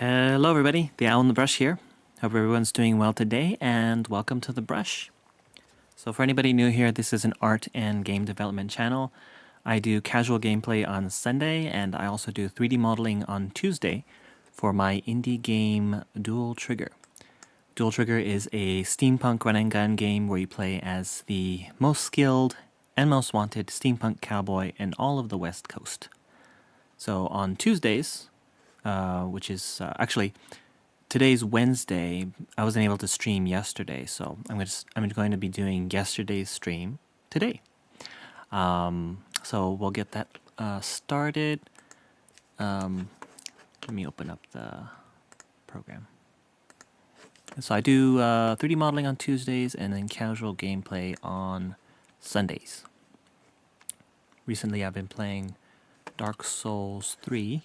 Hello, everybody. The Owl in the Brush here. Hope everyone's doing well today, and welcome to the Brush. So, for anybody new here, this is an art and game development channel. I do casual gameplay on Sunday, and I also do 3D modeling on Tuesday for my indie game Duel Trigger. Duel Trigger is a steampunk run and gun game where you play as the most skilled and most wanted steampunk cowboy in all of the West Coast. So, on Tuesdays, which is actually today's Wednesday. I wasn't able to stream yesterday, so I'm going to be doing yesterday's stream today. So we'll get that started. Let me open up the program. So I do 3D modeling on Tuesdays and then casual gameplay on Sundays. Recently, I've been playing Dark Souls 3.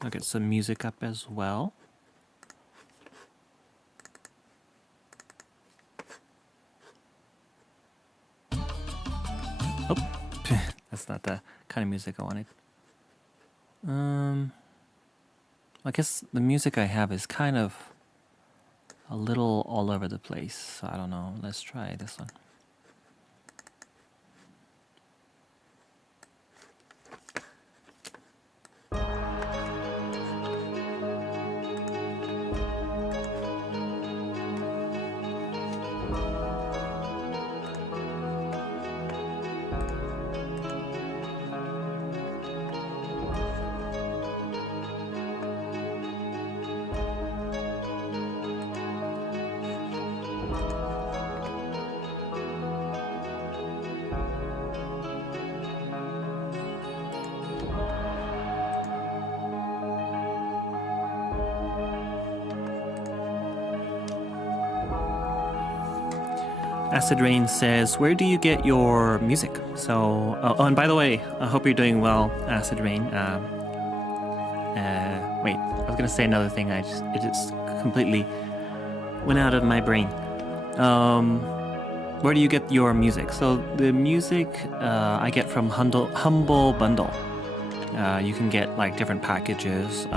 I'll get some music up as well. Oh, that's not the kind of music I wanted. I guess the music I have is kind of a little all over the place, so I don't know. Let's try this one. Acid Rain says, where do you get your music? So, oh, and by the way, I hope you're doing well, Acid Rain. Wait, I was gonna say another thing. It just completely went out of my brain. Where do you get your music? So the music I get from Humble Bundle. You can get like different packages.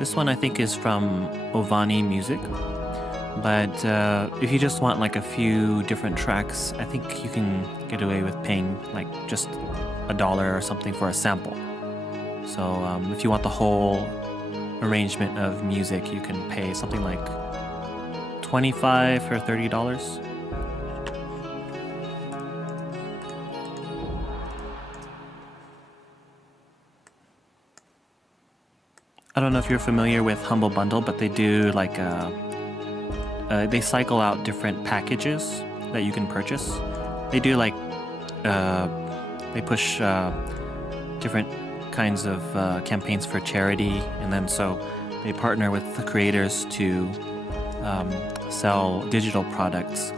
This one I think is from Ovani Music. But if you just want like a few different tracks, I think you can get away with paying like just $1 or something for a sample. So if you want the whole arrangement of music, you can pay something like $25 or $30. I don't know if you're familiar with Humble Bundle, but they do like they cycle out different packages that you can purchase. They do like they push different kinds of campaigns for charity, and then so they partner with the creators to sell digital products.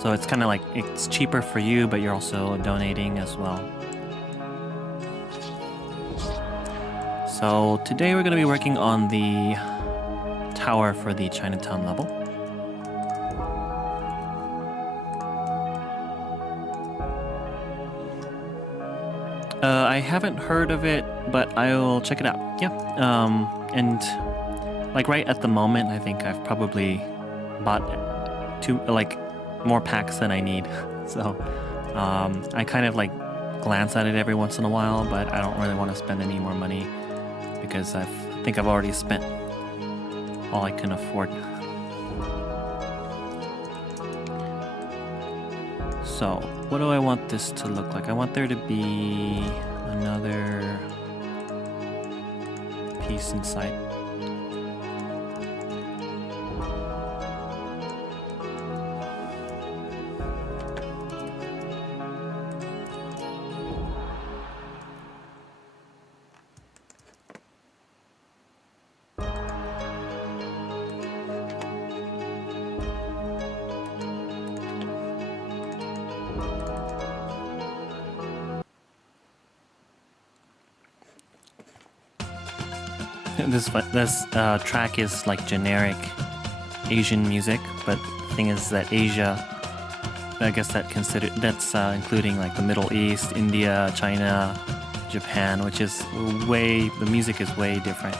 So it's kind of like it's cheaper for you, but you're also donating as well. So today we're going to be working on the tower for the Chinatown level. I haven't heard of it, but I will check it out. Yeah. And like right at the moment, I think I've probably bought more packs than I need. So I kind of like glance at it every once in a while, but I don't really want to spend any more money because I think I've already spent all I can afford. So, what do I want this to look like? I want there to be another piece inside. this track is like generic Asian music, but the thing is that Asia, I guess that's including like the Middle East, India, China, Japan, which is the music is way different.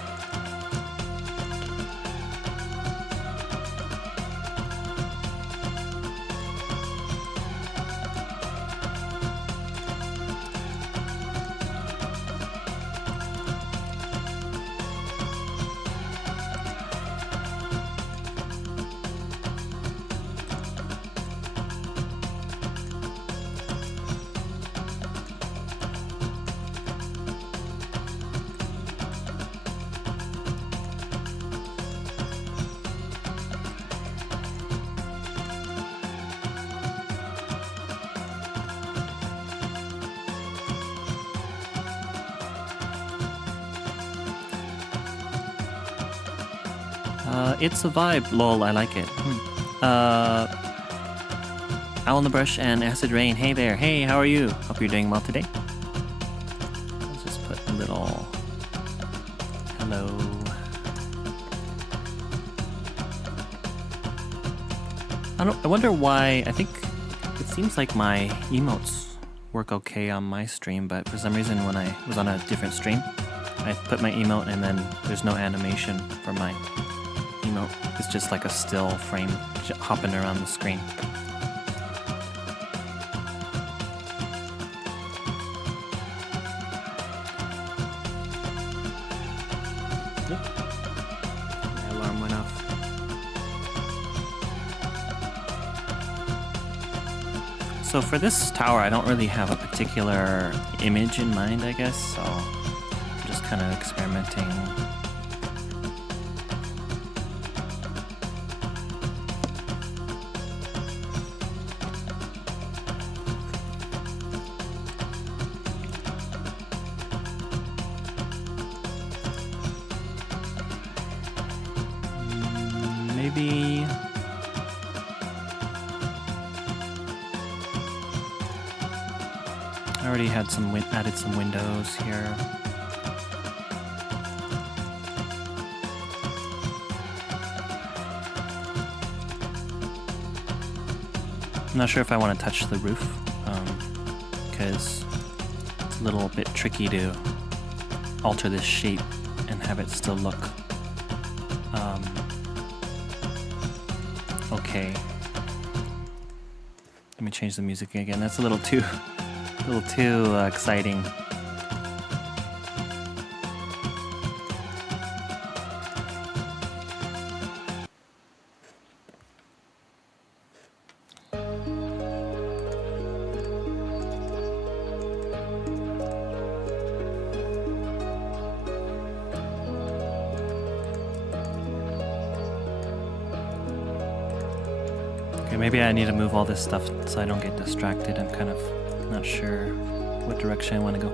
It's a vibe, lol, I like it. Owl on the Brush and Acid Rain, hey there, hey, how are you? Hope you're doing well today. Let's just put a little hello. I wonder why, I think it seems like my emotes work okay on my stream, but for some reason when I was on a different stream, I put my emote and then there's no animation for my emote. It's just like a still frame hopping around the screen. Yep. My alarm went off. So for this tower, I don't really have a particular image in mind, I guess, so I'm just kind of experimenting. Maybe I already had added some windows here. I'm not sure if I want to touch the roof because it's a little bit tricky to alter this shape and have it still look okay. Let me change the music again. That's a little too exciting. Maybe I need to move all this stuff so I don't get distracted. I'm kind of not sure what direction I want to go.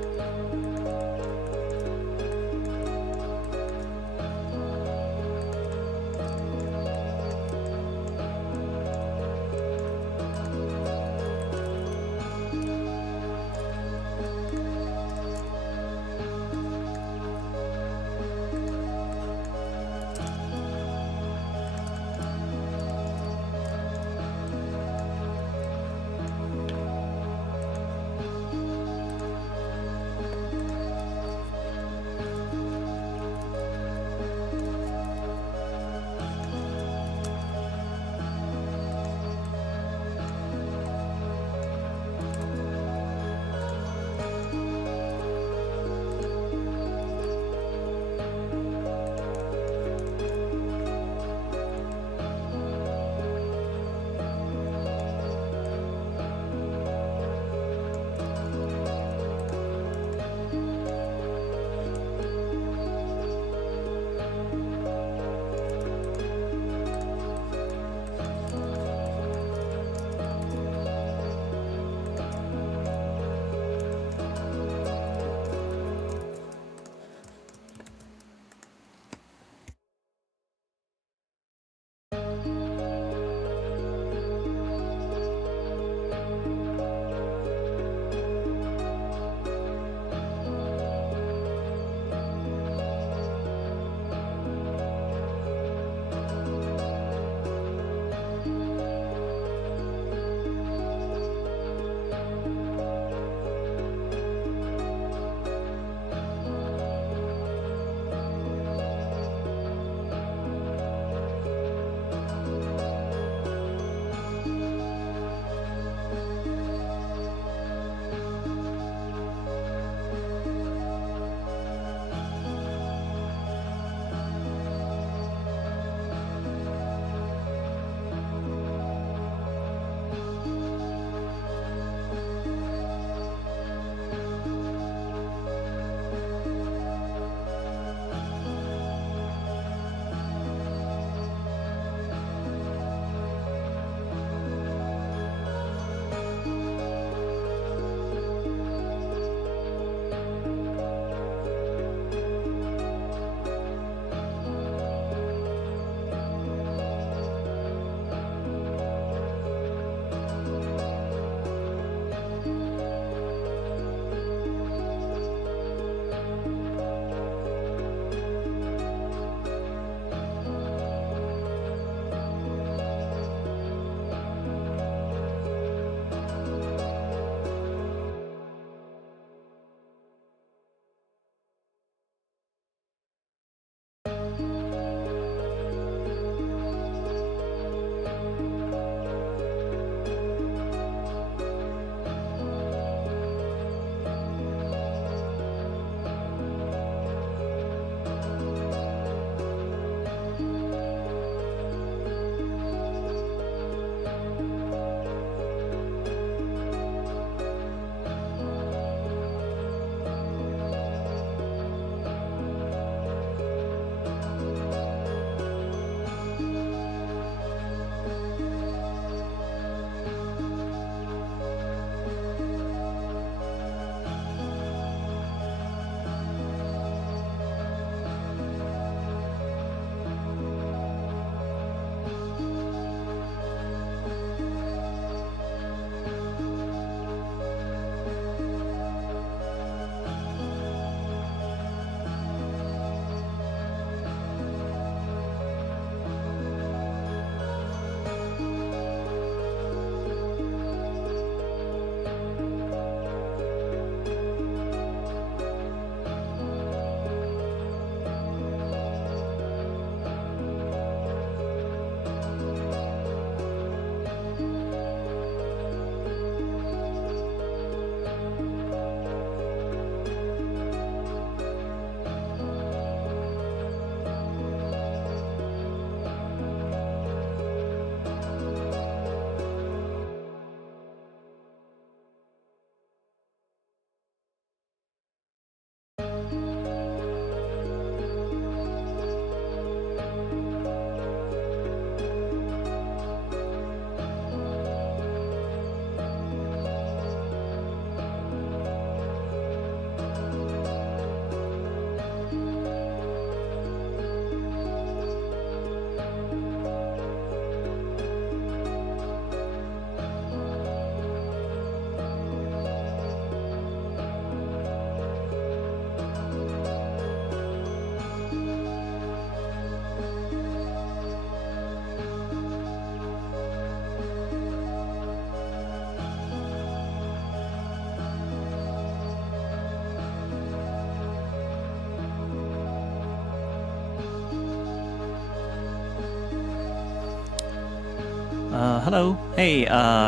Hello. Hey,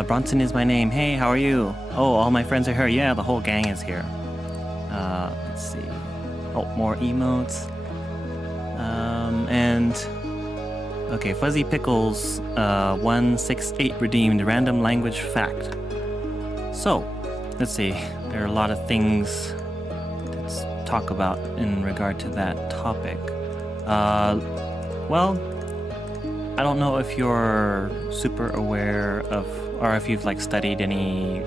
Bronson is my name. Hey, how are you? Oh, all my friends are here. Yeah, the whole gang is here. Let's see. Oh, more emotes. And okay, Fuzzy Pickles 168 redeemed random language fact. So, let's see. There are a lot of things to talk about in regard to that topic. Well, I don't know if you're super aware of, or if you've like studied any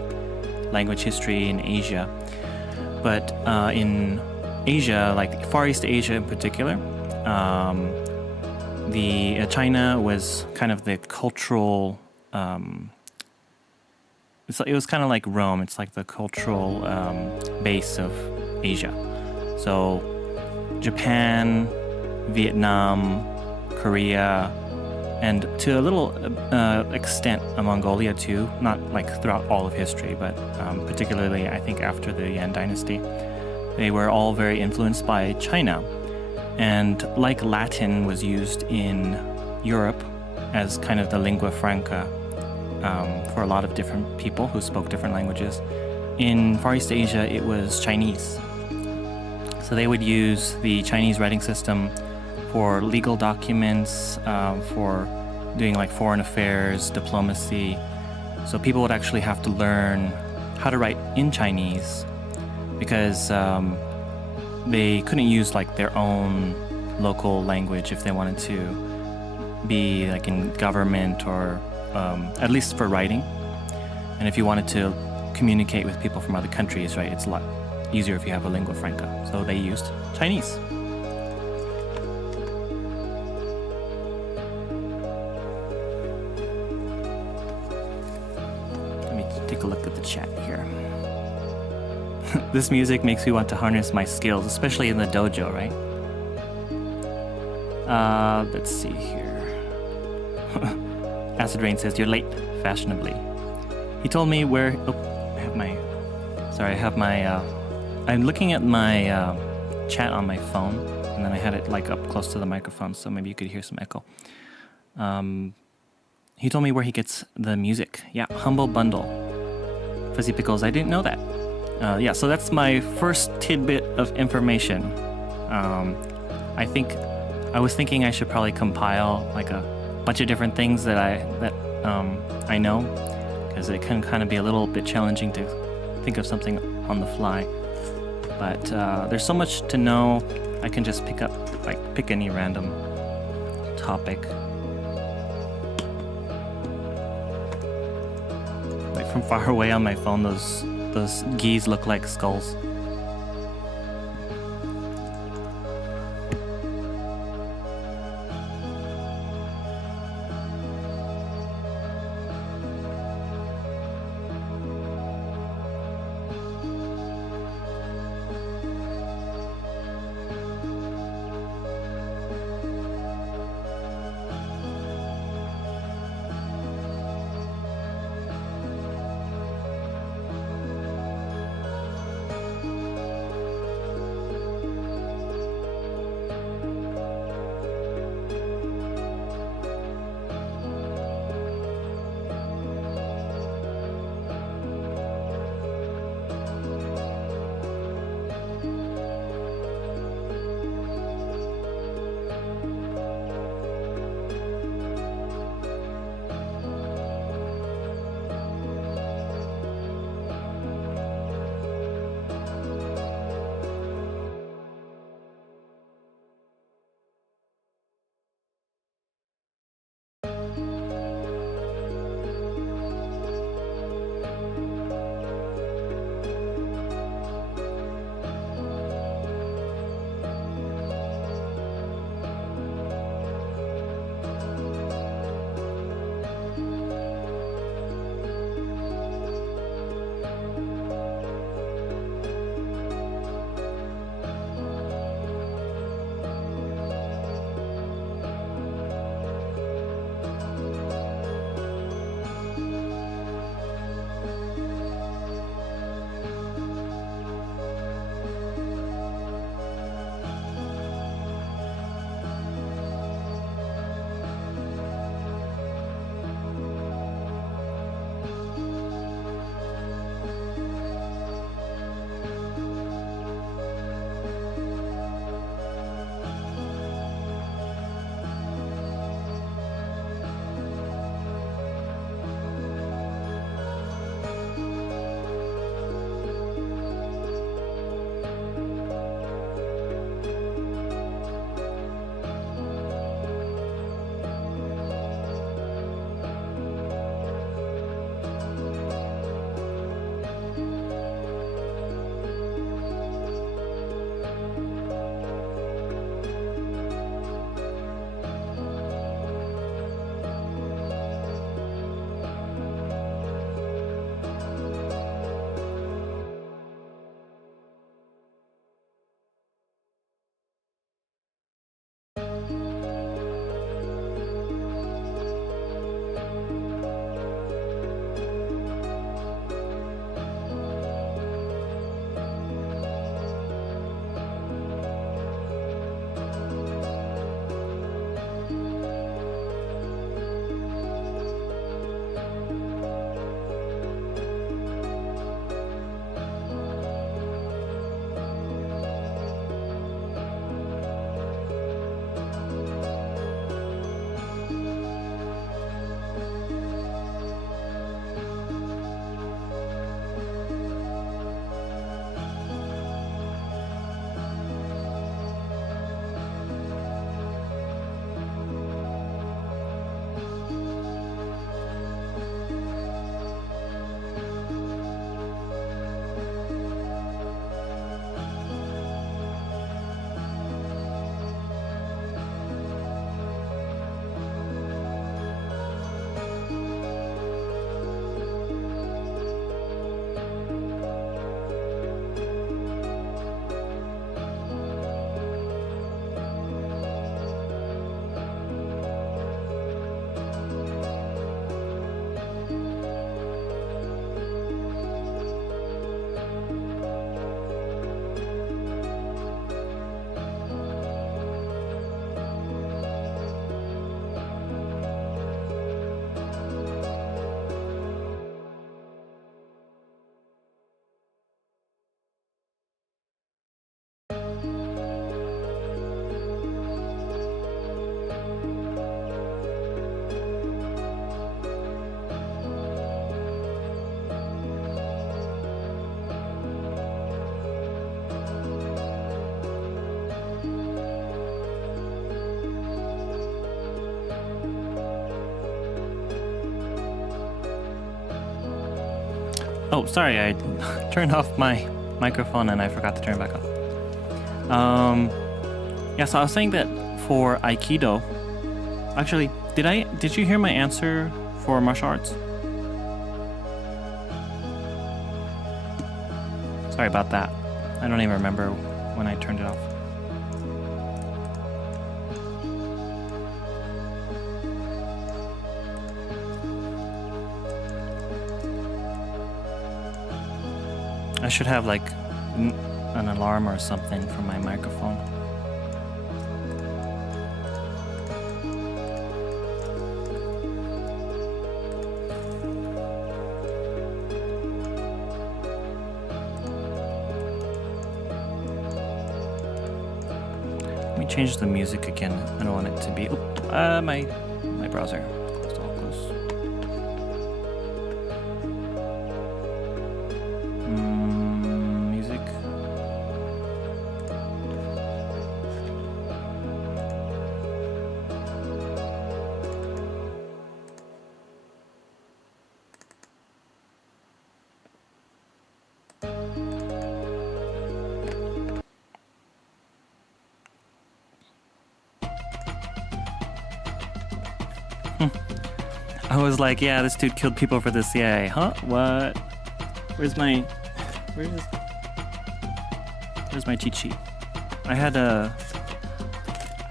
language history in Asia, but in Asia, like Far East Asia in particular, the China was kind of the cultural. It was kind of like Rome. It's like the cultural base of Asia. So Japan, Vietnam, Korea, and to a little extent Mongolia too, not like throughout all of history, but particularly I think after the Yuan dynasty, they were all very influenced by China. And like Latin was used in Europe as kind of the lingua franca for a lot of different people who spoke different languages, in Far East Asia it was Chinese. So they would use the Chinese writing system for legal documents, for doing like foreign affairs, diplomacy. So people would actually have to learn how to write in Chinese because they couldn't use like their own local language if they wanted to be like in government or at least for writing. And if you wanted to communicate with people from other countries, right, it's a lot easier if you have a lingua franca. So they used Chinese. Take a look at the chat here. This music makes me want to harness my skills, especially in the dojo, right? Let's see here. Acid Rain says, you're late, fashionably. He told me where... Oh, I have my... Sorry, I have my... I'm looking at my chat on my phone, and then I had it like up close to the microphone, so maybe you could hear some echo. He told me where he gets the music. Yeah, Humble Bundle. Fuzzy Pickles, I didn't know that. Yeah, so that's my first tidbit of information. I was thinking I should probably compile like a bunch of different things that I know, because it can kind of be a little bit challenging to think of something on the fly. But there's so much to know. I can just pick any random topic. From far away on my phone, those geese look like skulls. Oh, sorry, I turned off my microphone and I forgot to turn it back on. Yeah, so I was saying that for Aikido, actually, did you hear my answer for martial arts? Sorry about that. I don't even remember when I turned it off. I should have like an alarm or something for my microphone. Let me change the music again. I don't want it to be my browser. Close. Music. I was like, yeah, this dude killed people for the CIA. Huh? What? Where's my cheat sheet? I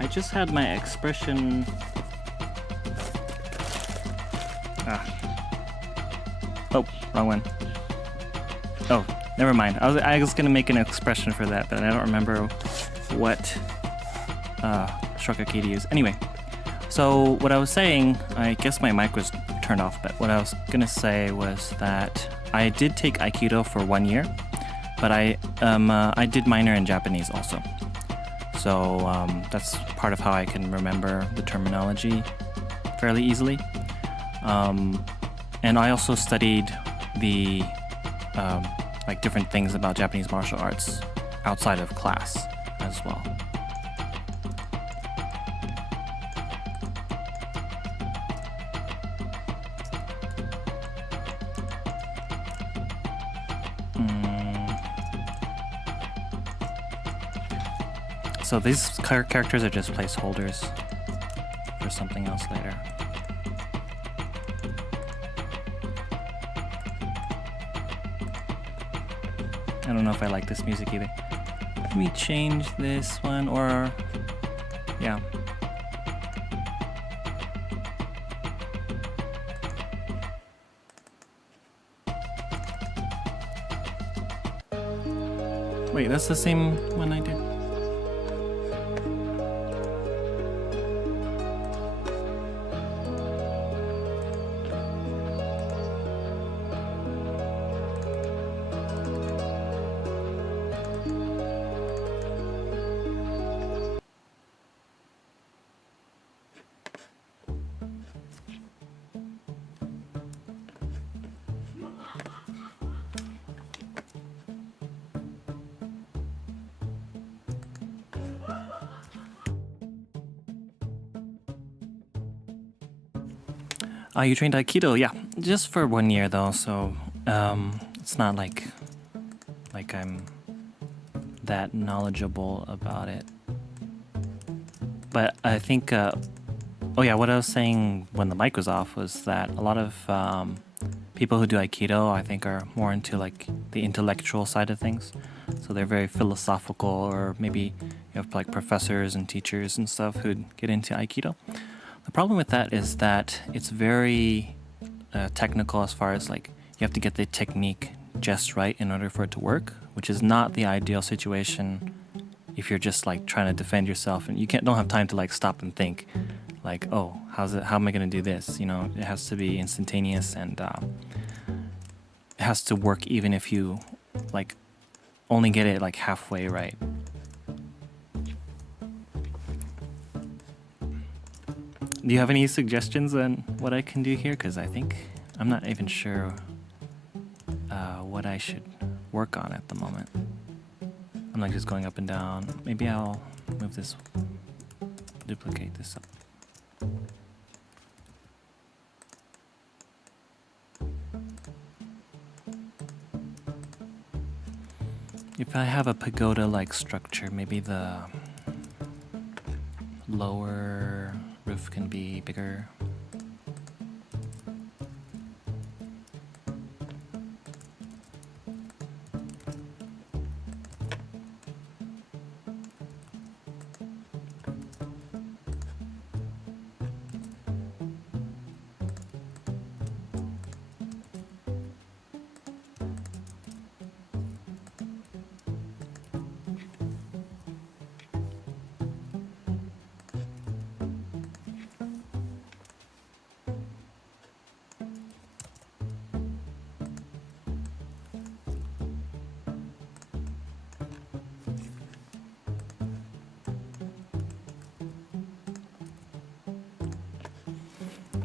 just had my expression. Oh, wrong one. Oh, never mind. I was gonna make an expression for that, but I don't remember what shortcut key to use. Anyway. So what I was saying, I guess my mic was turned off, but what I was gonna say was that I did take Aikido for 1 year, but I did minor in Japanese also. So that's part of how I can remember the terminology fairly easily. And I also studied the like different things about Japanese martial arts outside of class as well. So these characters are just placeholders for something else later. I don't know if I like this music either. Let me change this one, or yeah. Wait, that's the same one I did. You trained Aikido, yeah, just for 1 year though, so it's not like I'm that knowledgeable about it. But I think, oh yeah, what I was saying when the mic was off was that a lot of people who do Aikido, I think, are more into like the intellectual side of things. So they're very philosophical, or maybe you have like professors and teachers and stuff who get into Aikido. The problem with that is that it's very technical, as far as like you have to get the technique just right in order for it to work, which is not the ideal situation if you're just like trying to defend yourself and you don't have time to like stop and think like, oh, how am I going to do this? You know, it has to be instantaneous, and it has to work even if you like only get it like halfway right. Do you have any suggestions on what I can do here? Because I think I'm not even sure what I should work on at the moment. I'm like just going up and down. Maybe I'll move this, duplicate this up. If I have a pagoda-like structure, maybe the lower roof can be bigger.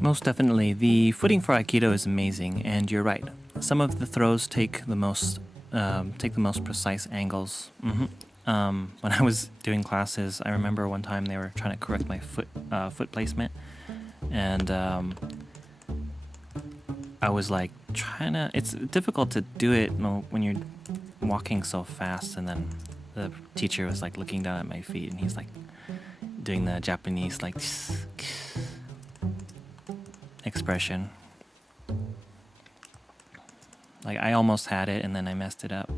Most definitely. The footing for Aikido is amazing, and you're right. Some of the throws take the most precise angles. When I was doing classes, I remember one time they were trying to correct my foot placement, and I was like trying to. It's difficult to do it when you're walking so fast, and then the teacher was like looking down at my feet, and he's like doing the Japanese like expression. Like I almost had it and then I messed it up.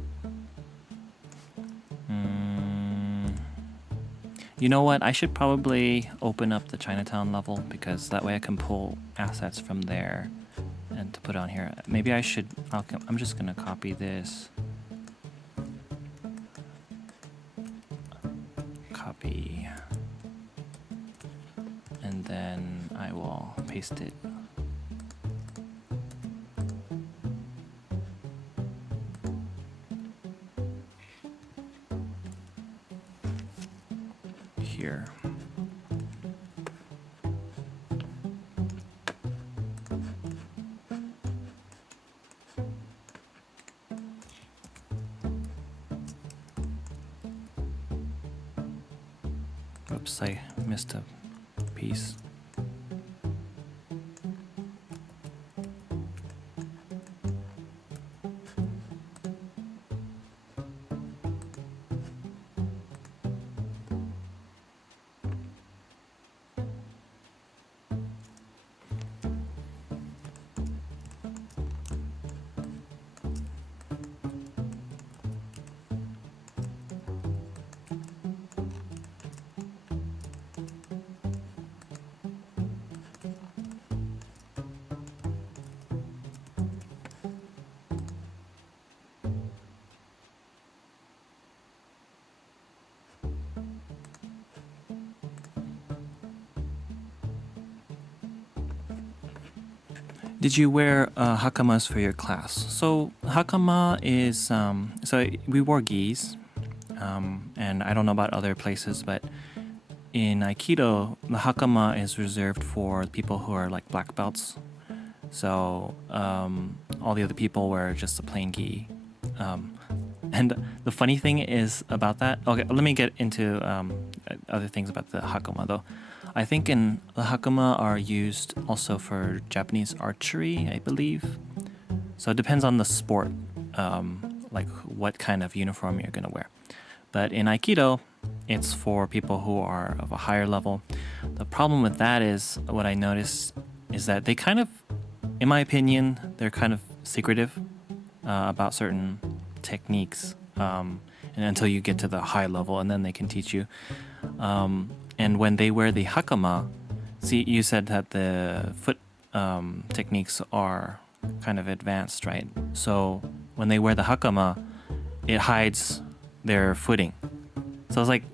You know what? I should probably open up the Chinatown level because that way I can pull assets from there and to put on here. Maybe I should. I'm just gonna copy this. Copy. And then I will paste it. Here. Oops, I missed a piece. Did you wear hakamas for your class? So hakama is so we wore gis, and I don't know about other places, but in Aikido, the hakama is reserved for people who are like black belts. So all the other people wear just a plain gi. And the funny thing is about that. Okay, let me get into other things about the hakama though. I think the hakama are used also for Japanese archery, I believe. So it depends on the sport, like what kind of uniform you're gonna wear. But in Aikido, it's for people who are of a higher level. The problem with that is what I noticed is that they kind of, in my opinion, they're kind of secretive about certain techniques, and until you get to the high level, and then they can teach you. And when they wear the hakama, see, you said that the foot techniques are kind of advanced, right? So when they wear the hakama, it hides their footing. So it's like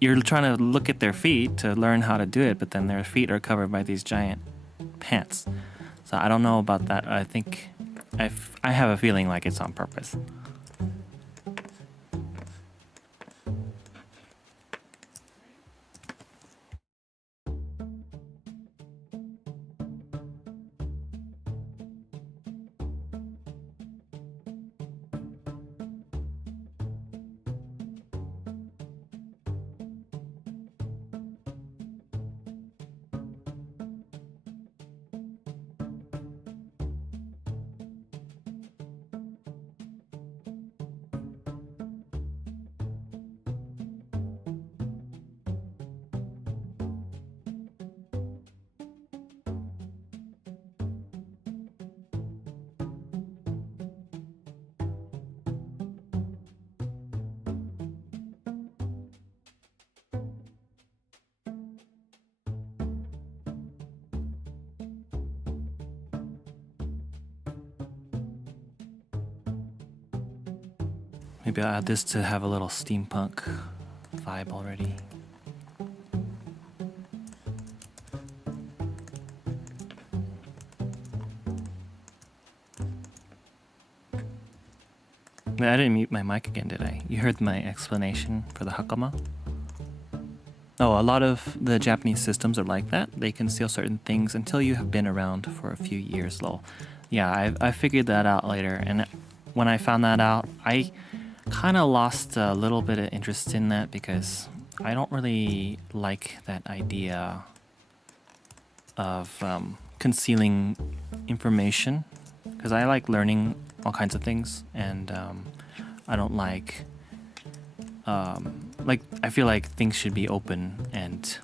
you're trying to look at their feet to learn how to do it, but then their feet are covered by these giant pants. So I don't know about that. I think I have a feeling like it's on purpose. Maybe I'll add this to have a little steampunk vibe already. I didn't mute my mic again, did I? You heard my explanation for the hakama? Oh, a lot of the Japanese systems are like that. They conceal certain things until you have been around for a few years, lol. Yeah, I figured that out later, and when I found that out, I kind of lost a little bit of interest in that because I don't really like that idea of concealing information, because I like learning all kinds of things, and I don't like I feel like things should be open and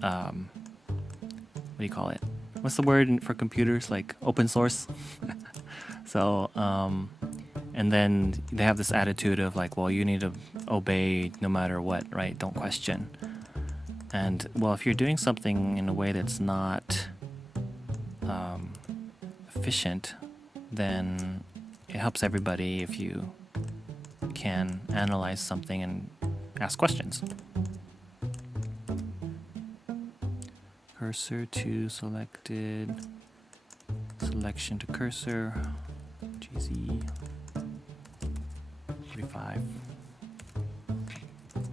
what do you call it? What's the word for computers? Like open source. So and then they have this attitude of like, well, you need to obey no matter what, right? Don't question. And well, if you're doing something in a way that's not efficient, then it helps everybody if you can analyze something and ask questions. Cursor to selected, selection to cursor, GZ 45,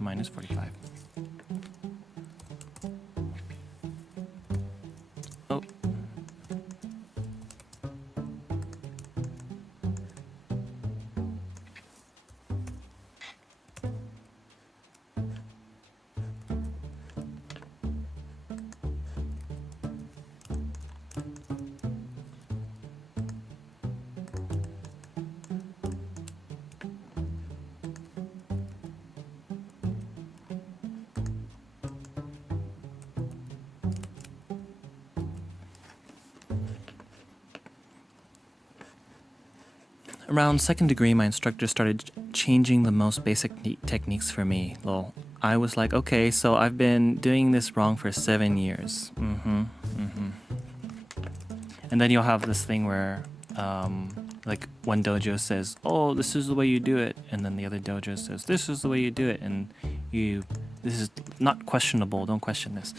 minus 45. Oh. Around second degree, my instructor started changing the most basic techniques for me. Lol. I was like, okay, so I've been doing this wrong for 7 years. And then you'll have this thing where, like one dojo says, oh, this is the way you do it. And then the other dojo says, this is the way you do it. And this is not questionable, don't question this.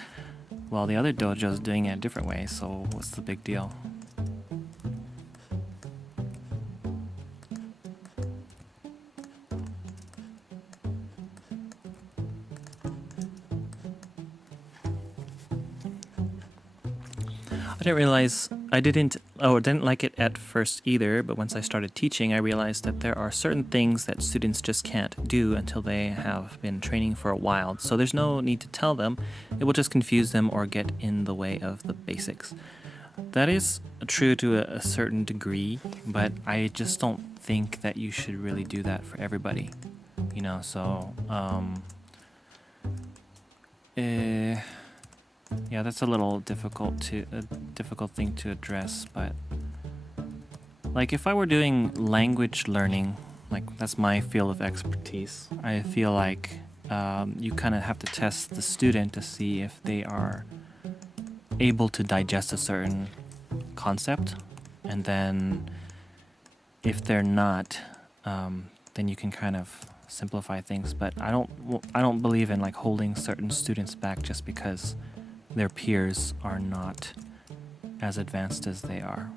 Well, the other dojo is doing it a different way, so what's the big deal? I didn't like it at first either, but once I started teaching, I realized that there are certain things that students just can't do until they have been training for a while. So there's no need to tell them. It will just confuse them or get in the way of the basics. That is true to a certain degree, but I just don't think that you should really do that for everybody. You know, so yeah, that's a little difficult thing to address, but like if I were doing language learning, like that's my field of expertise, I feel like you kind of have to test the student to see if they are able to digest a certain concept, and then if they're not, then you can kind of simplify things. But I don't believe in like holding certain students back just because their peers are not as advanced as they are.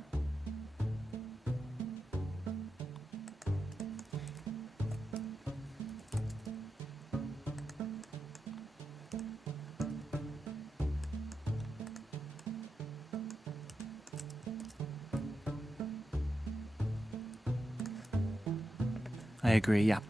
I agree, yeah.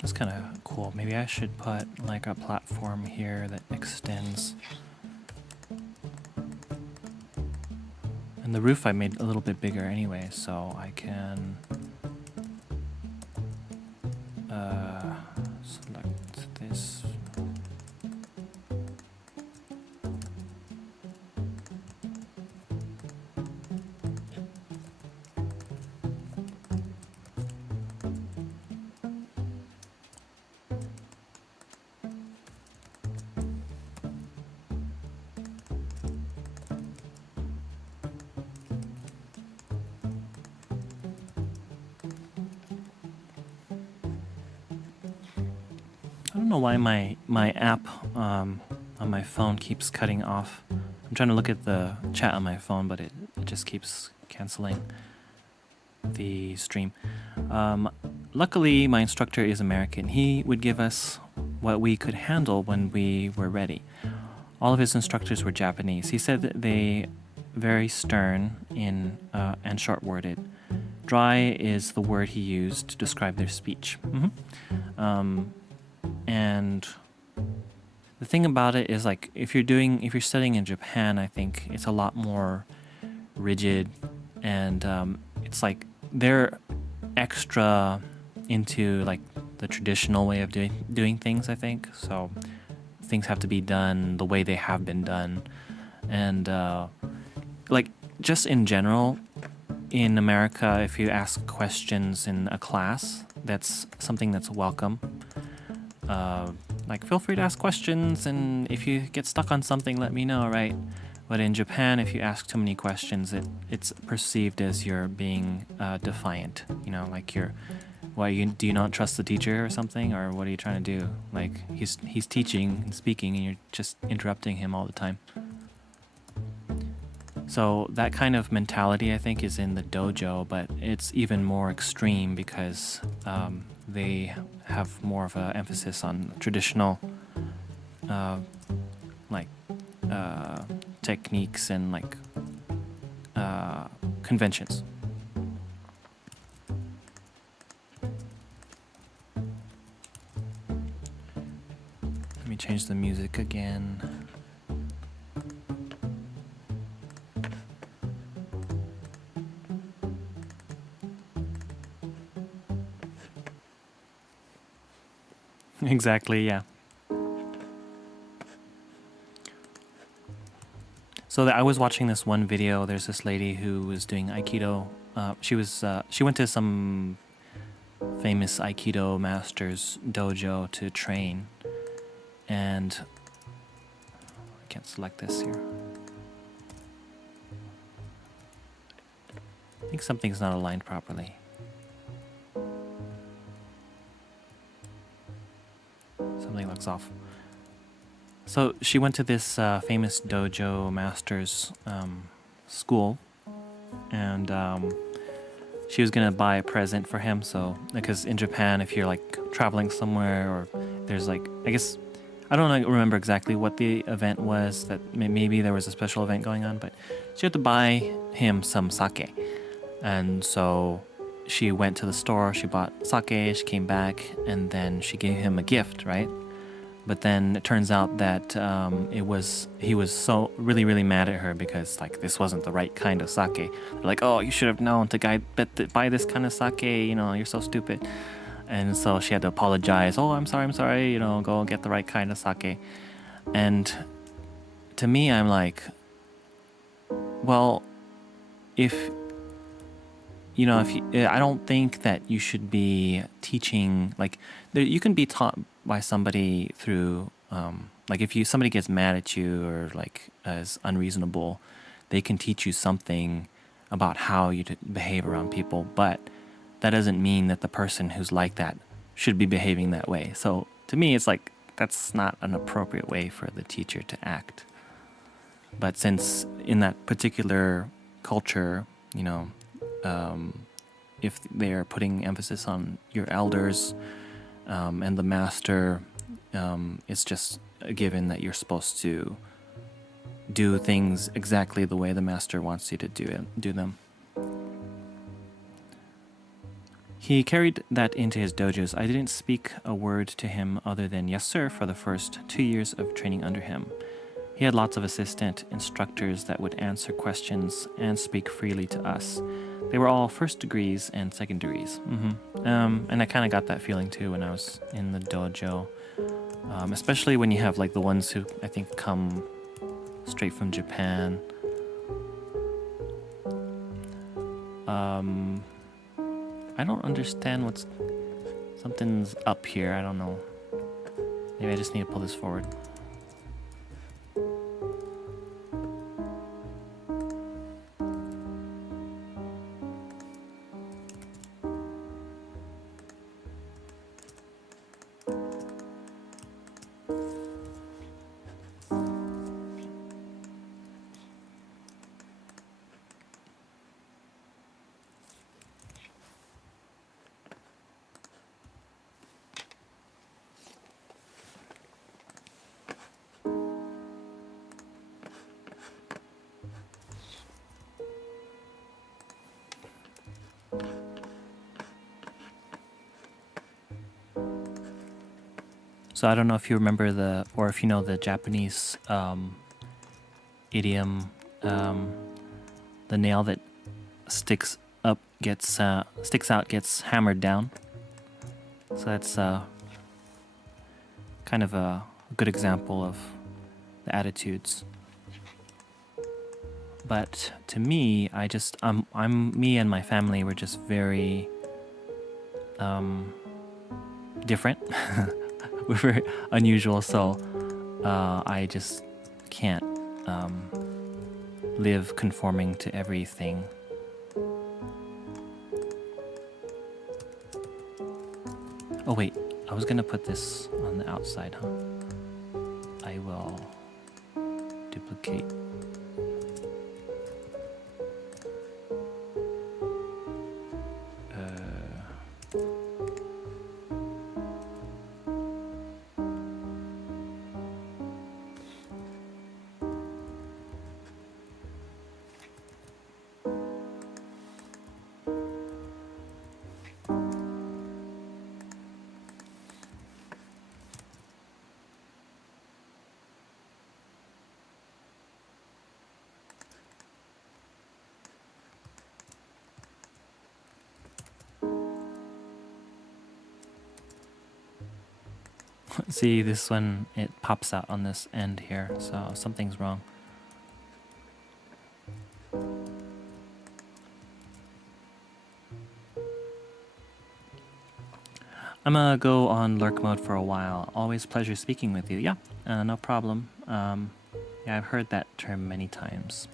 That's kind of cool. Maybe I should put like a platform here that extends. And the roof I made a little bit bigger anyway, so I can select this. I don't know why my app on my phone keeps cutting off. I'm trying to look at the chat on my phone, but it just keeps canceling the stream. Luckily, my instructor is American. He would give us what we could handle when we were ready. All of his instructors were Japanese. He said that they very stern and short-worded. Dry is the word he used to describe their speech. And the thing about it is, like, if you're studying in Japan, I think it's a lot more rigid, and it's like they're extra into like the traditional way of doing things, I think. So things have to be done the way they have been done, and like just in general, in America, if you ask questions in a class, that's something that's welcome. Like, feel free to ask questions, and if you get stuck on something, let me know, right? But in Japan, if you ask too many questions, it's perceived as you're being defiant. You know, like do you not trust the teacher or something, or what are you trying to do? Like, he's teaching and speaking, and you're just interrupting him all the time. So that kind of mentality, I think, is in the dojo, but it's even more extreme because they have more of an emphasis on traditional techniques and like conventions. Let me change the music again. Exactly, yeah. So I was watching this one video. There's this lady who was doing Aikido. She went to some famous Aikido master's dojo to train, and I can't select this here. I think something's not aligned properly. Something looks off. So she went to this famous dojo master's school, and she was gonna buy a present for him. So, because in Japan, if you're like traveling somewhere, or there's like, I guess, I don't remember exactly what the event was, that maybe there was a special event going on, but she had to buy him some sake. And so she went to the store, she bought sake, she came back, and then she gave him a gift, right? But then it turns out that he was so really mad at her because like this wasn't the right kind of sake. They're like, oh, you should have known to buy this kind of sake. You know, you're so stupid. And so she had to apologize. Oh, I'm sorry. You know, go get the right kind of sake. And to me, I'm like, well, I don't think that you should be teaching, like, you can be taught by somebody through, like, if somebody gets mad at you or like is unreasonable, they can teach you something about how you behave around people, but that doesn't mean that the person who's like that should be behaving that way. So to me, it's like, that's not an appropriate way for the teacher to act. But since in that particular culture, you know, if they're putting emphasis on your elders and the master, it's just a given that you're supposed to do things exactly the way the master wants you to do them. He carried that into his dojos. I didn't speak a word to him other than yes sir for the first 2 years of training under him. He had lots of assistant instructors that would answer questions and speak freely to us. They were all first degrees and second degrees. And I kind of got that feeling too when I was in the dojo, especially when you have like the ones who I think come straight from Japan. I don't understand what's... Something's up here, I don't know. Maybe I just need to pull this forward. So I don't know if you remember or if you know the Japanese idiom, the nail that sticks out gets hammered down. So that's kind of a good example of the attitudes. But to me, me and my family were just very different. We were unusual, so I just can't live conforming to everything. Oh wait, I was gonna put this on the outside, huh? I will duplicate. See, this one, it pops out on this end here, so something's wrong. I'm gonna go on lurk mode for a while. Always pleasure speaking with you. Yeah, no problem. Yeah, I've heard that term many times.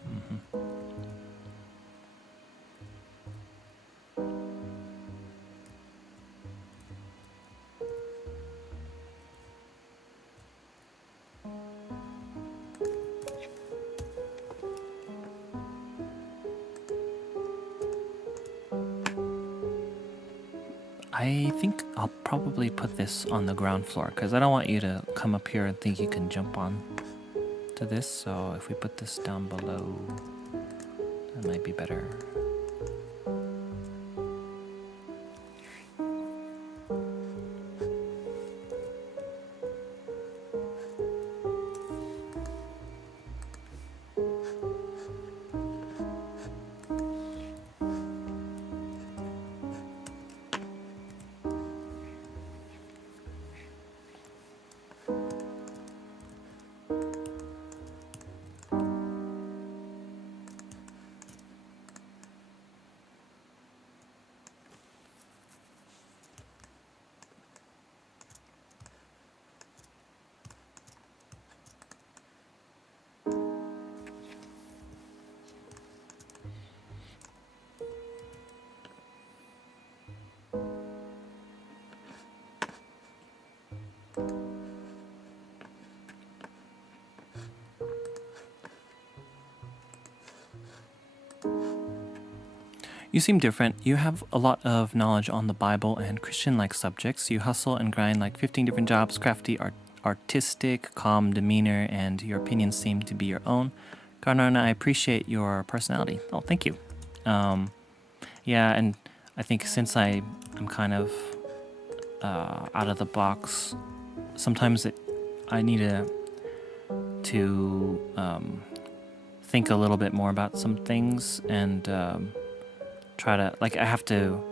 I think I'll probably put this on the ground floor because I don't want you to come up here and think you can jump on to this. So if we put this down below, that might be better. You seem different. You have a lot of knowledge on the Bible and Christian-like subjects. You hustle and grind like 15 different jobs, crafty, artistic, calm demeanor, and your opinions seem to be your own. Garnarna, I appreciate your personality. Oh, thank you. Yeah, and I think since I'm kind of out of the box, sometimes I need to think a little bit more about some things and try to, like, I have to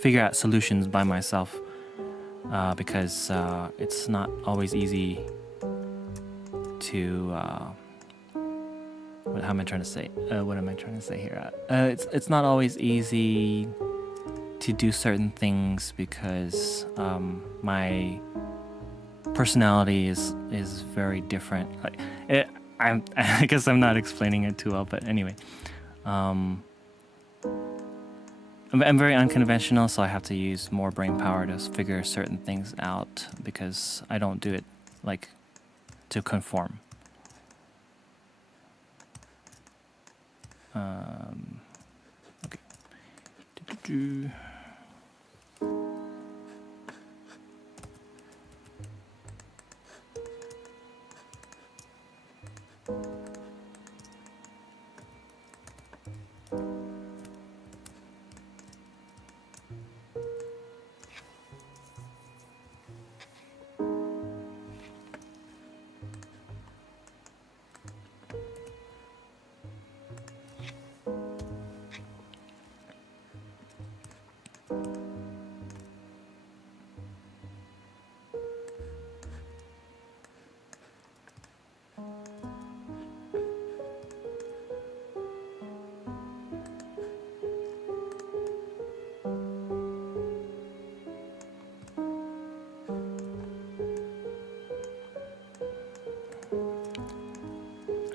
figure out solutions by myself because it's not always easy to how am I trying to say? What am I trying to say here? It's not always easy to do certain things because my personality is very different. I guess I'm not explaining it too well, but anyway, I'm very unconventional, so I have to use more brain power to figure certain things out because I don't do it like to conform. Okay.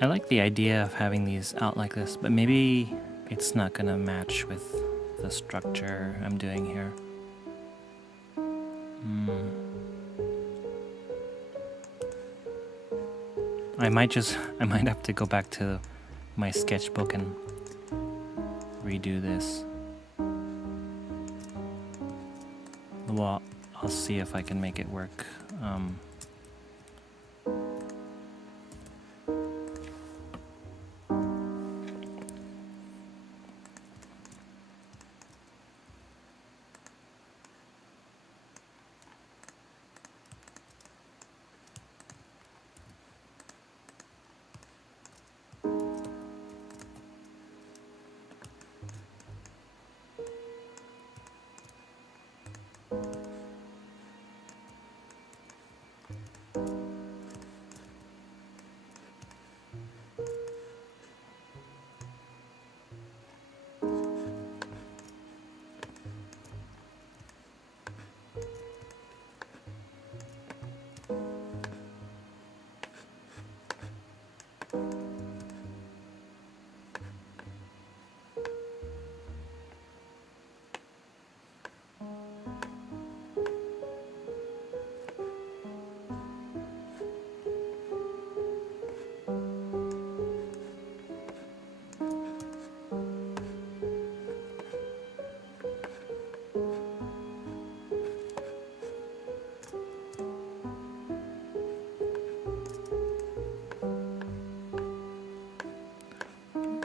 I like the idea of having these out like this, but maybe it's not gonna match with the structure I'm doing here. I might have to go back to my sketchbook and redo this. Well, I'll see if I can make it work.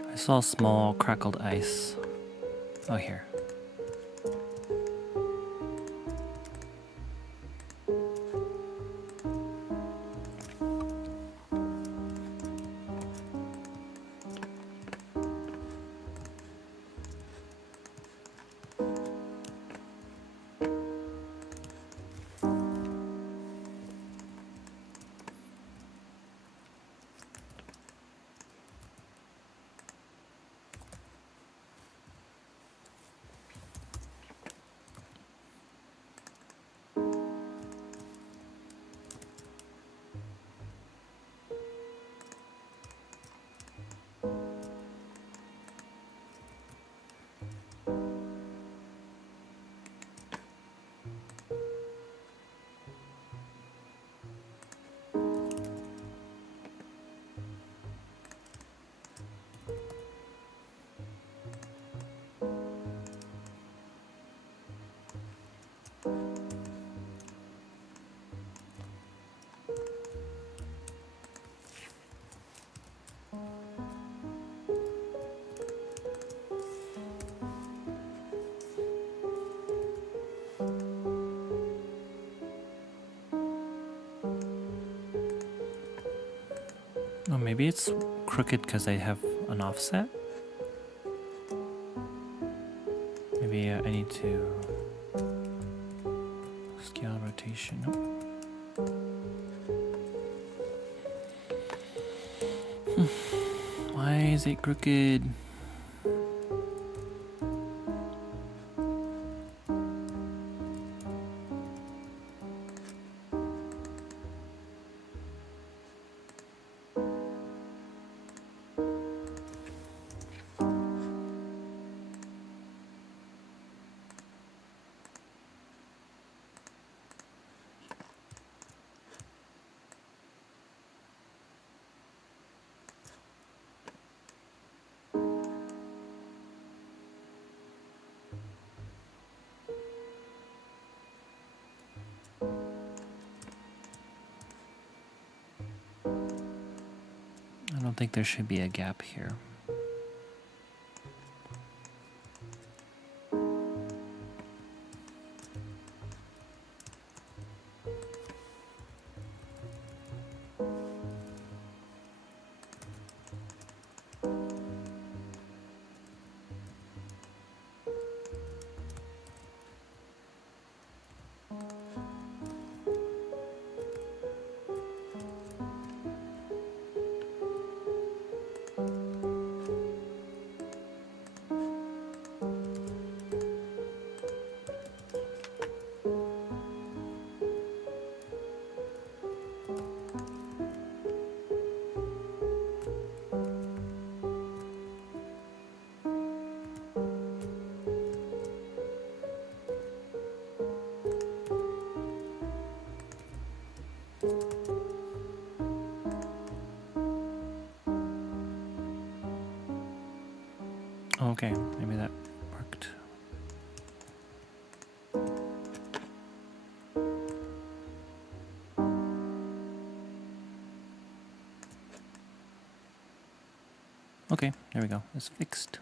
I saw small crackled ice. Oh, here. Oh, maybe it's crooked because I have an offset. Maybe I need to scale rotation. Nope. Why is it crooked? I don't think there should be a gap here. Okay, maybe that worked. Okay, there we go. It's fixed.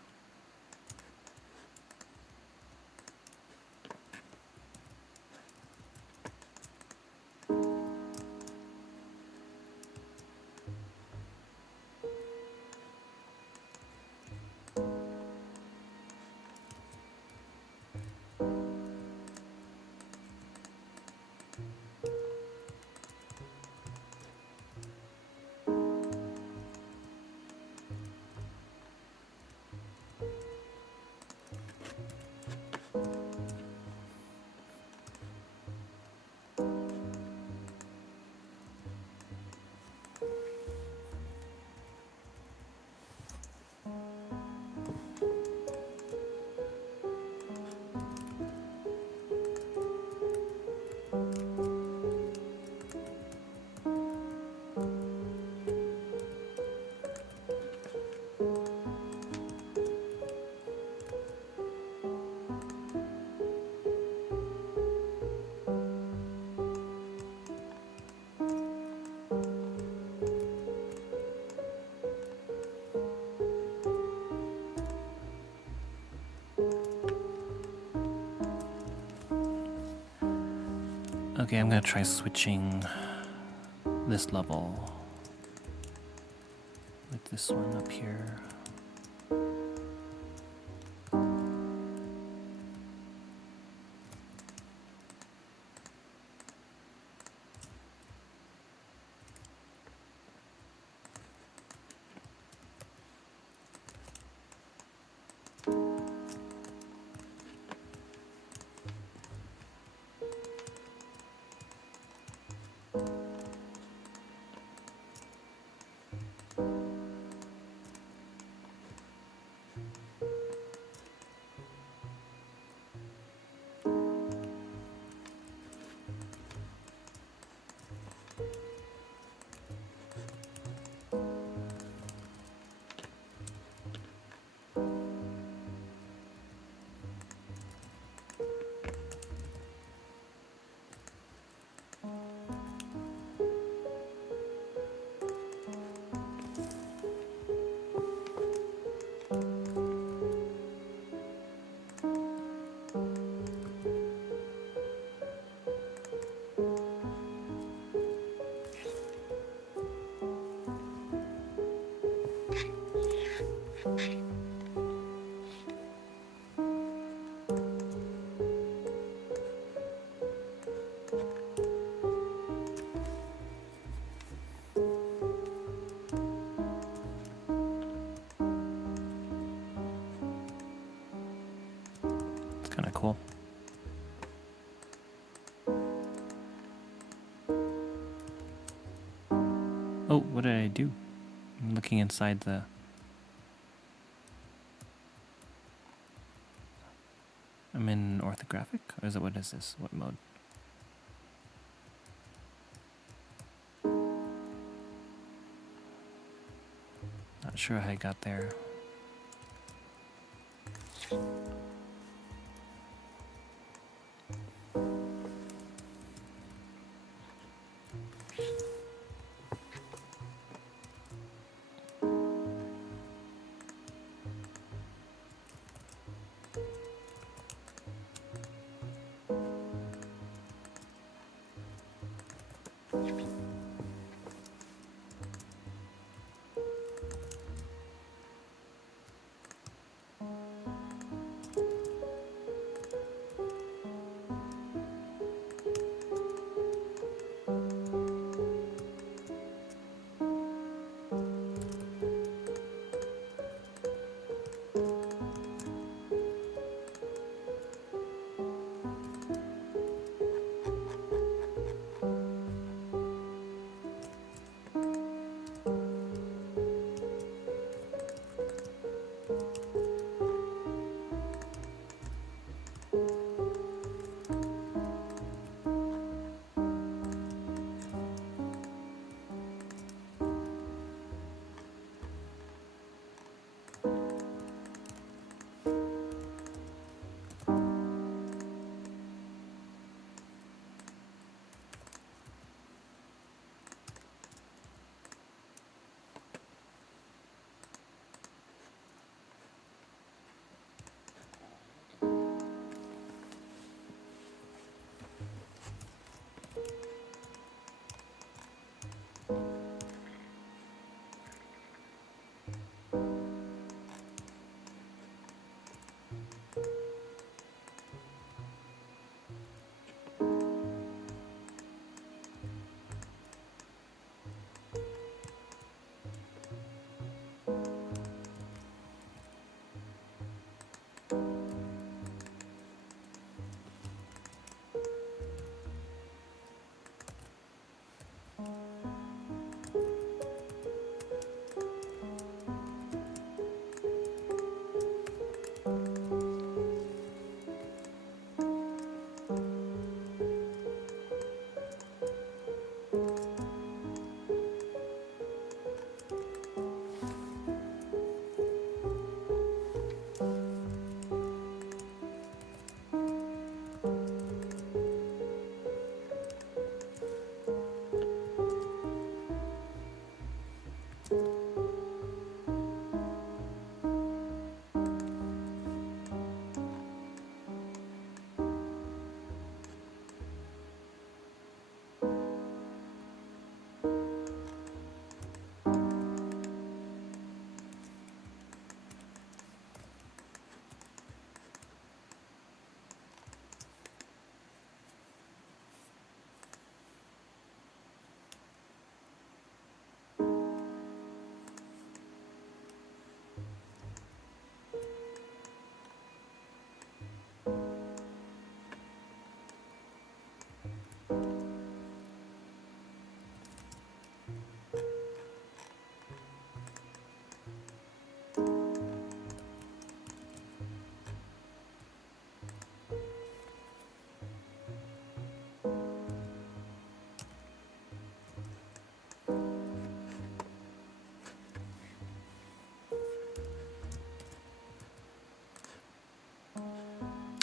Okay, I'm gonna try switching this level with this one up here. It's kind of cool. Oh, what did I do? I'm looking inside the... I'm in orthographic? Or is it, what is this? What mode? Not sure how I got there.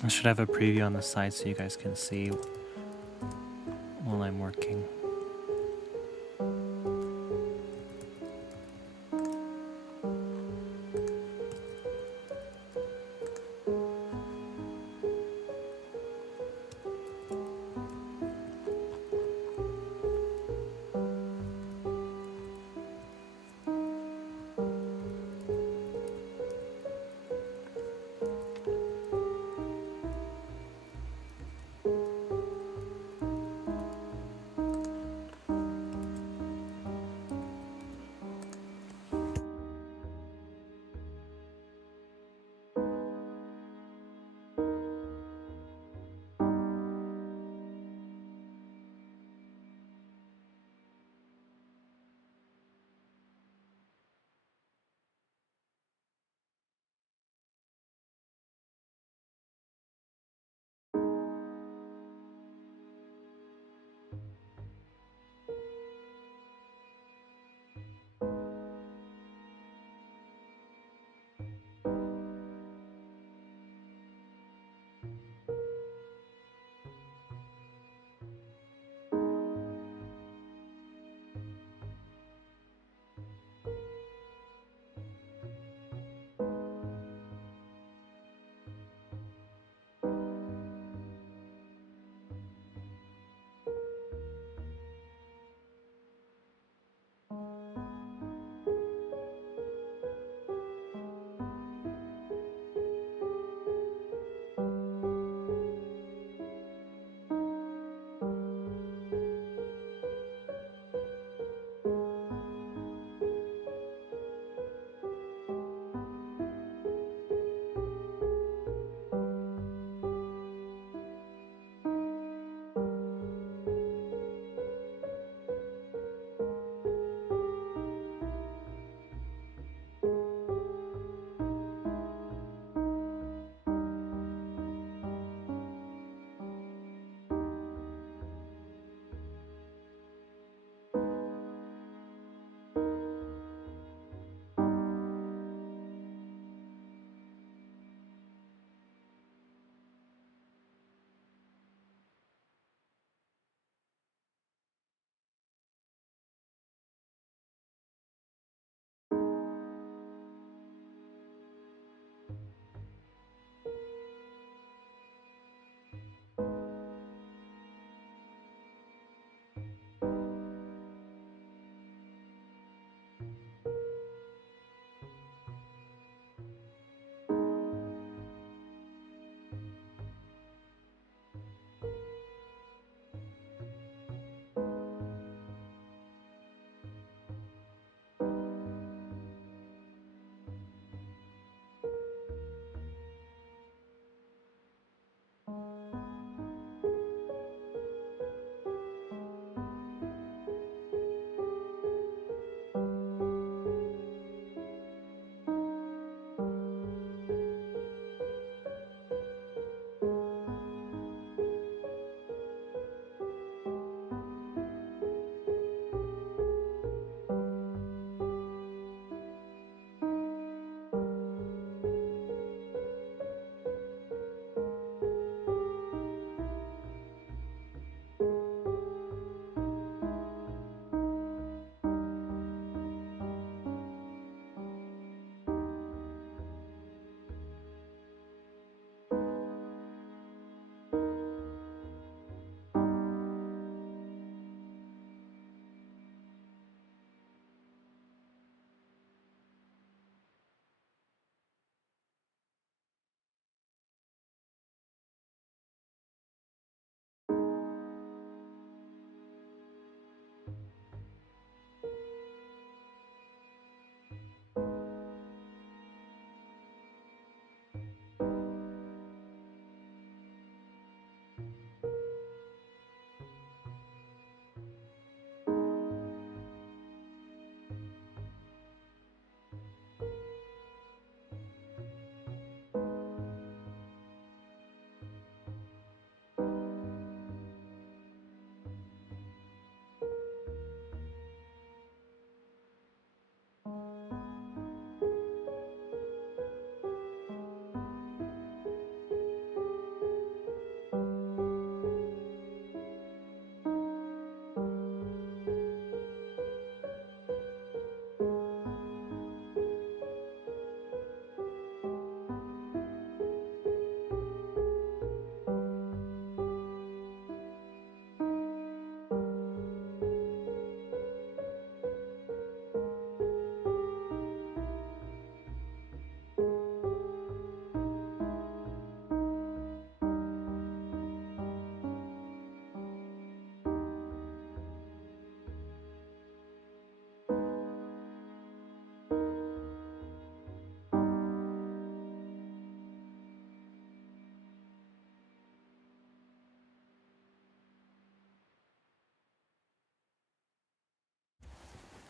I should have a preview on the side so you guys can see while I'm working.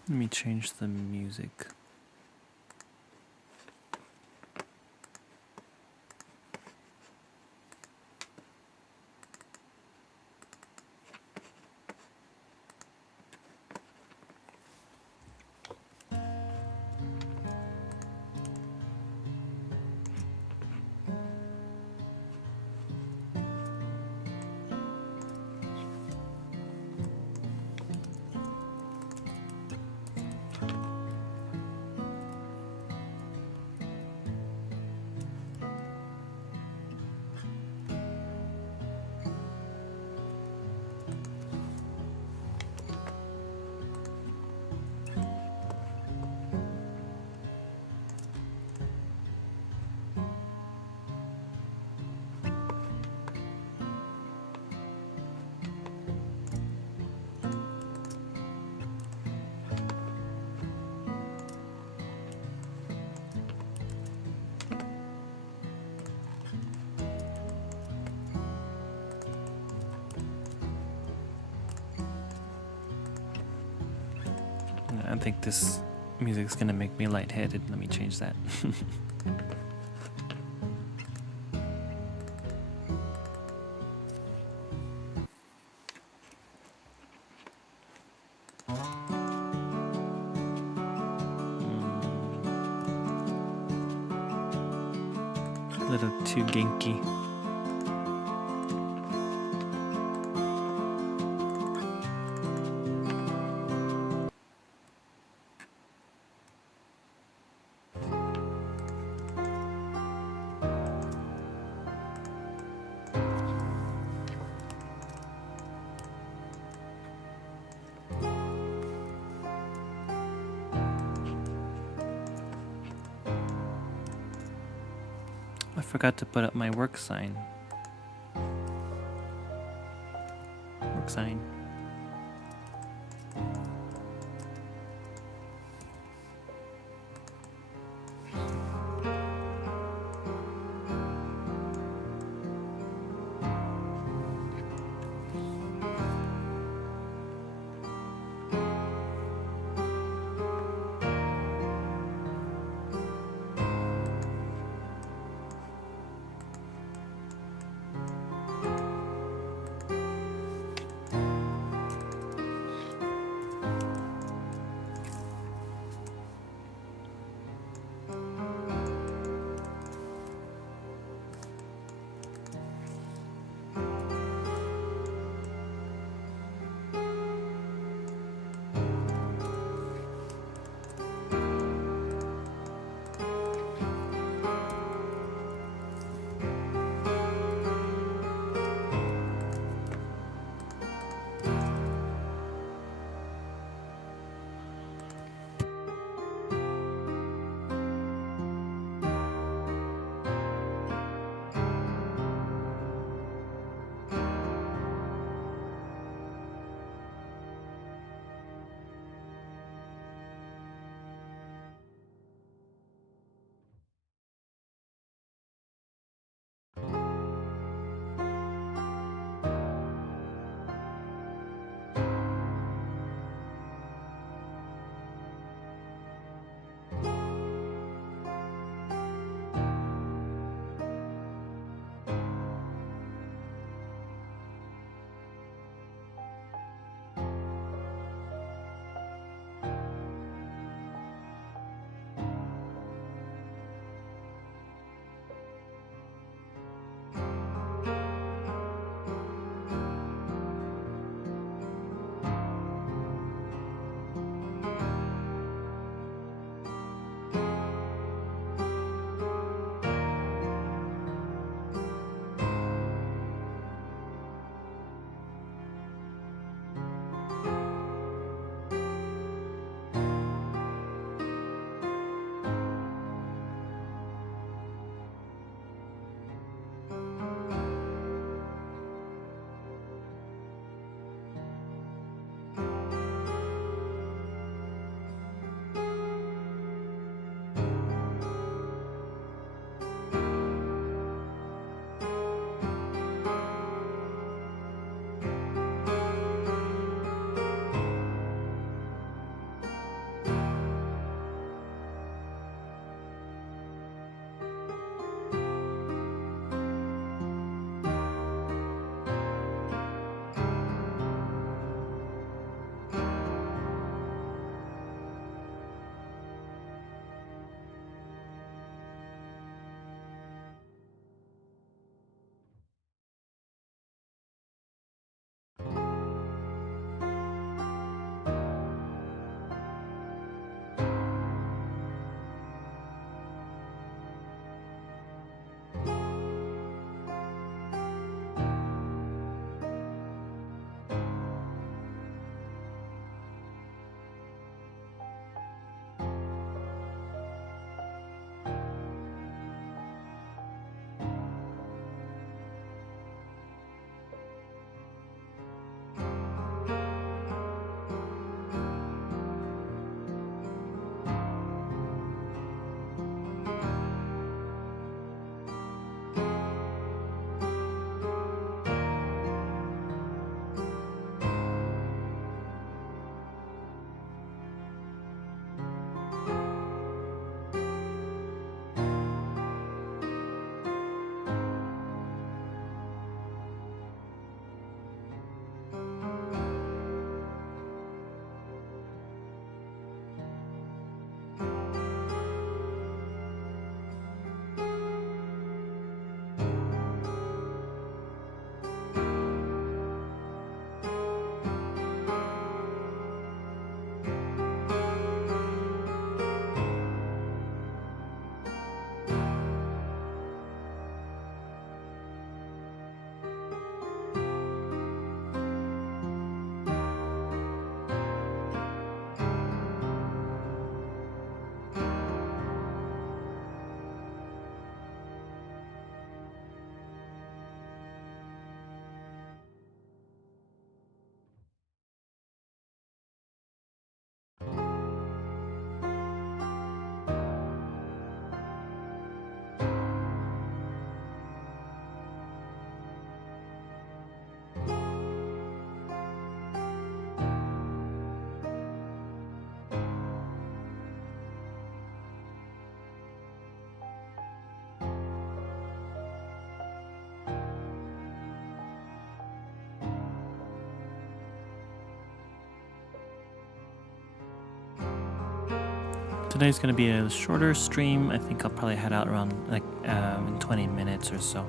Let me change the music. I think this music's gonna make me lightheaded. Let me change that. A little too ginky. I forgot to put up my work sign. Work sign. Today's going to be a shorter stream. I think I'll probably head out around like in 20 minutes or so.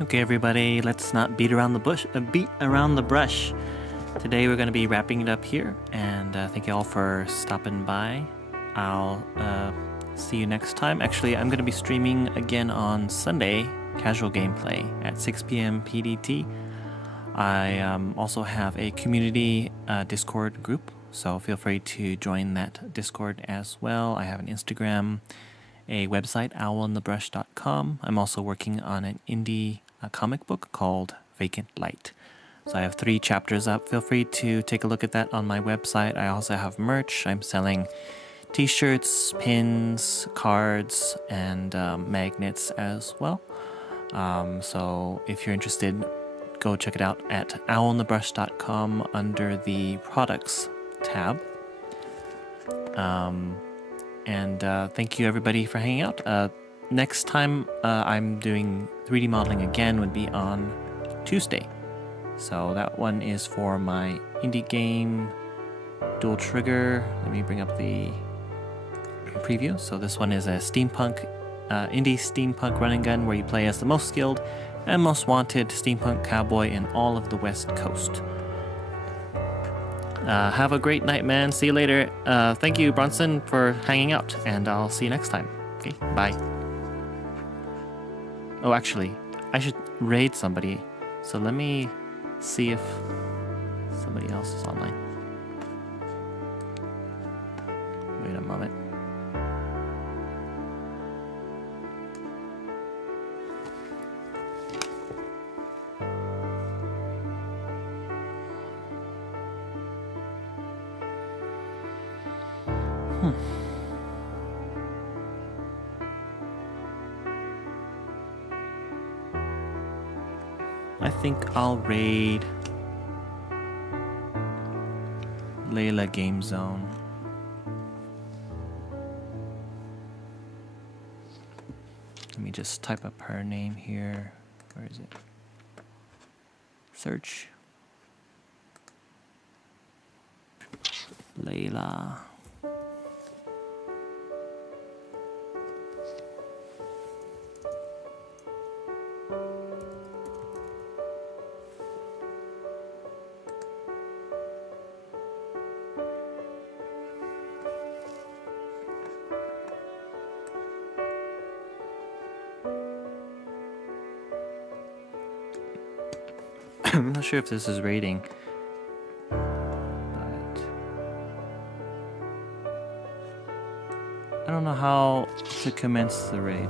Okay, everybody, let's not beat around the brush. Today we're going to be wrapping it up here, and thank you all for stopping by. I'll see you next time. Actually, I'm going to be streaming again on Sunday, casual gameplay at 6 p.m. PDT. I also have a community Discord group, so feel free to join that Discord as well. I have an Instagram, a website, owlinthebrush.com. I'm also working on an indie comic book called Vacant Light. So I have 3 chapters up. Feel free to take a look at that on my website. I also have merch. I'm selling t-shirts, pins, cards, and magnets as well. So if you're interested, go check it out at owlinthebrush.com under the products tab. And thank you everybody for hanging out. Next time I'm doing 3D modeling again would be on Tuesday. So that one is for my indie game, Dual Trigger. Let me bring up the preview. So this one is a indie steampunk run and gun where you play as the most skilled and most wanted steampunk cowboy in all of the West Coast. Have a great night, man. See you later. Thank you, Bronson, for hanging out, and I'll see you next time. Okay, bye. Oh, actually, I should raid somebody. So let me see if somebody else is online. Wait a moment. I think I'll raid Layla Game Zone. Let me just type up her name here. Where is it? Search. Layla. I'm not sure if this is rating, but I don't know how to commence the raid.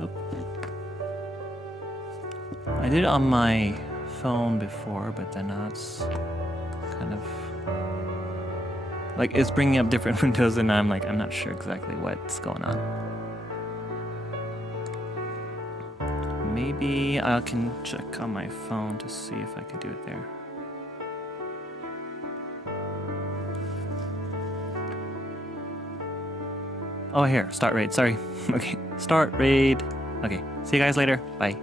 Oop. I did it on my phone before, but then now it's kind of like it's bringing up different windows, and I'm not sure exactly what's going on. Maybe I can check on my phone to see if I can do it there. Oh, here, start raid, sorry. Okay, start raid. Okay, see you guys later, bye.